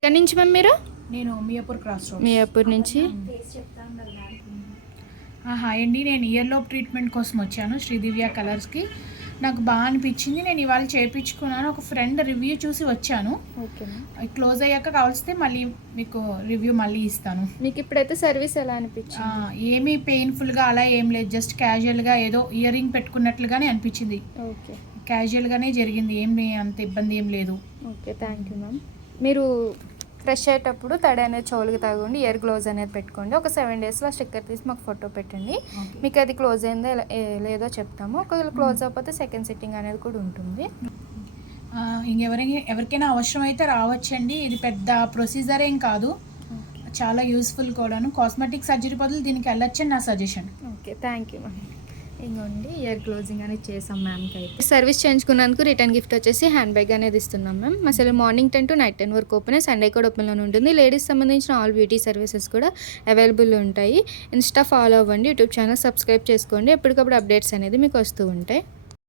ఎక్కడి నుంచి మ్యామ్ మీరు? నేను మియాపూర్ క్రాస్ రోడ్స్. మియాపూర్ నుంచి. హాయ్ అండి, నేను ఇయర్ లోప్ ట్రీట్మెంట్ కోసం వచ్చాను శ్రీదివ్య కలర్స్కి. నాకు బాగా అనిపించింది, నేను ఇవాళ చేయించుకున్నాను. ఒక ఫ్రెండ్ రివ్యూ చూసి వచ్చాను. Okay ma'am. క్లోజ్ అయ్యాక కావాల్స్తే మళ్ళీ మీకు రివ్యూ మళ్ళీ ఇస్తాను. మీకు ఇప్పుడైతే సర్వీస్ ఎలా అనిపించింది? ఏమీ పెయిన్ఫుల్గా అలా ఏం లేదు, జస్ట్ క్యాజువల్గా ఏదో ఇయర్ రింగ్ పెట్టుకున్నట్లుగానే అనిపించింది. ఓకే, క్యాజువల్గానే జరిగింది, ఏమి అంత ఇబ్బంది ఏం లేదు. Okay, thank you ma'am. మీరు ఫ్రెష్ అయ్యేటప్పుడు తడి అనేది చెవులకి తగ్గండి, ఇయర్ గ్లోవ్స్ అనేది పెట్టుకోండి. ఒక 7 డేస్లో స్టిక్కర్ తీసి మాకు ఫోటో పెట్టండి. మీకు అది క్లోజ్ అయిందో లేదో చెప్తాము. ఒకవేళ క్లోజ్ అవ్వకపోతే సెకండ్ సిట్టింగ్ అనేది కూడా ఉంటుంది. ఎవరికైనా అవసరం అయితే రావచ్చండి. ఇది పెద్ద ప్రొసీజర్ ఏం కాదు, చాలా యూస్ఫుల్ కూడాను. కాస్మెటిక్ సర్జరీ బదులు దీనికి వెళ్ళొచ్చని నా suggestion. Okay, thank you ma'am. ఇంకోండి ఇయర్ క్లోజింగ్ అనేది చేసాం మ్యామ్కి. అయితే సర్వీస్ చేయించుకున్నందుకు రిటర్న్ గిఫ్ట్ వచ్చేసి హ్యాండ్ బ్యాగ్ అనేది ఇస్తున్నాం మ్యామ్. అసలు మార్నింగ్ 10 to నైట్ 10 వరకు ఓపెన్, సండే కూడా ఓపెన్లోనే ఉంటుంది. లేడీస్ సంబంధించిన ఆల్ బ్యూటీ సర్వీసెస్ కూడా అవైలబుల్ ఉంటాయి. ఇన్స్టా ఫాలో అవ్వండి, యూట్యూబ్ ఛానల్ సబ్స్క్రైబ్ చేసుకోండి. ఎప్పటికప్పుడు అప్డేట్స్ అనేది మీకు వస్తూ ఉంటాయి.